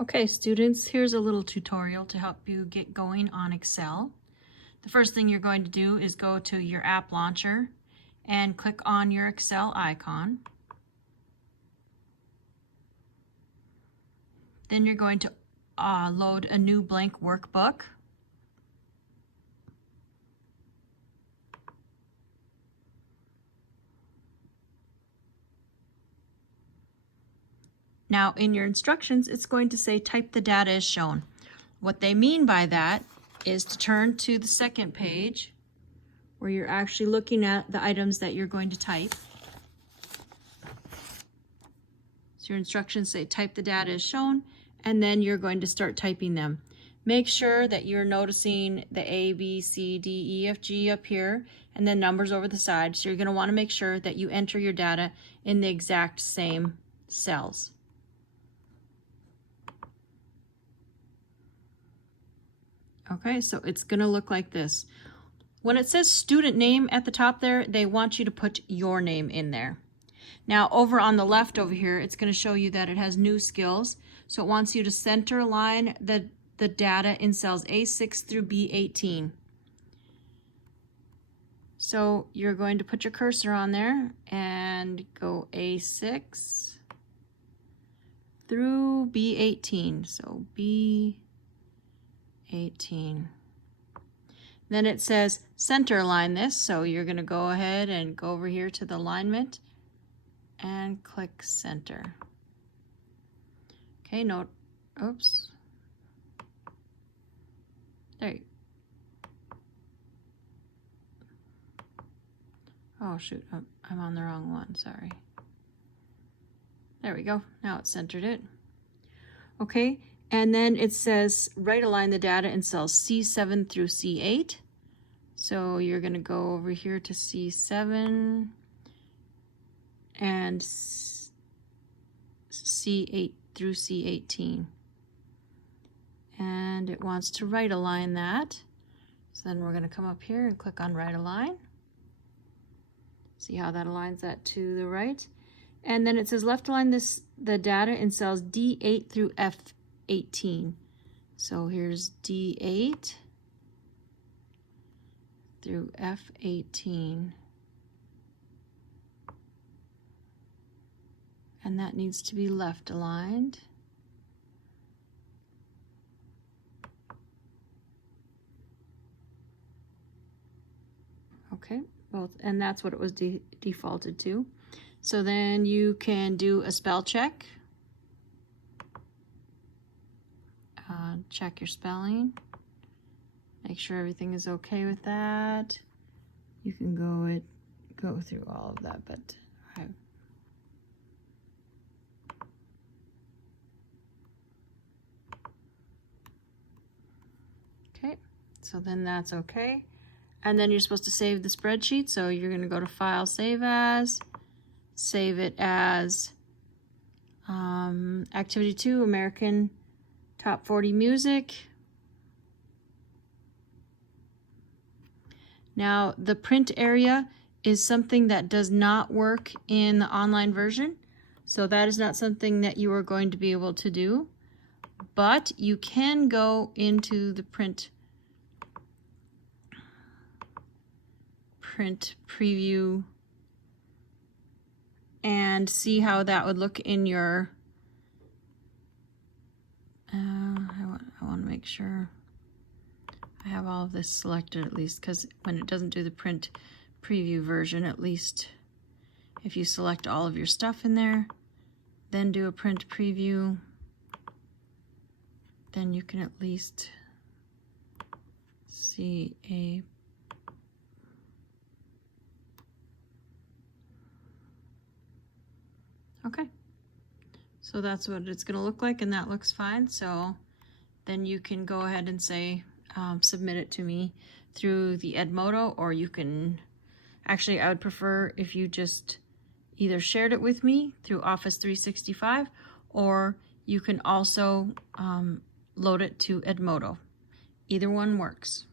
Okay, students, here's a little tutorial to help you get going on Excel. The first thing you're going to do is go to your app launcher and click on your Excel icon. Then you're going to load a new blank workbook. Now in your instructions, it's going to say type the data as shown. What they mean by that is to turn to the second page where you're actually looking at the items that you're going to type. So your instructions say type the data as shown, and then you're going to start typing them. Make sure that you're noticing the A, B, C, D, E, F, G up here, and then numbers over the side. So you're going to want to make sure that you enter your data in the exact same cells. Okay, so it's going to look like this. When it says student name at the top there, they want you to put your name in there. Now over on the left over here, it's going to show you that it has new skills. So it wants you to center align the data in cells A6 through B18. So you're going to put your cursor on there and go A6 through B18. So B18. Then it says center align this, so you're going to go ahead and go over here to the alignment and click center. Okay, note, oops. There you go. Oh shoot, I'm on the wrong one, sorry. There we go, now it's centered it. Okay, and then it says right align the data in cells C7 through C8. So you're going to go over here to C7 and C8 through C18. And it wants to right align that. So then we're going to come up here and click on right align. See how that aligns that to the right. And then it says left align the data in cells D8 through F18. So here's D8 through F18. And that needs to be left aligned. Okay, both, and that's what it was defaulted to. So then you can do a spell check. Check your spelling. Make sure everything is okay with that. You can go through all of that, but okay, so then that's okay. And then you're supposed to save the spreadsheet. So you're going to go to File, Save As, save it as Activity 2, American Top 40 Music. Now, the print area is something that does not work in the online version. So that is not something that you are going to be able to do. But you can go into the print preview and see how that would look in your I want to make sure I have all of this selected, at least, because when it doesn't do the print preview version, at least if you select all of your stuff in there, then do a print preview, then you can at least see a okay. So that's what it's going to look like, and that looks fine. So then you can go ahead and say, submit it to me through the Edmodo, or you can, actually I would prefer if you just either shared it with me through Office 365, or you can also load it to Edmodo. Either one works.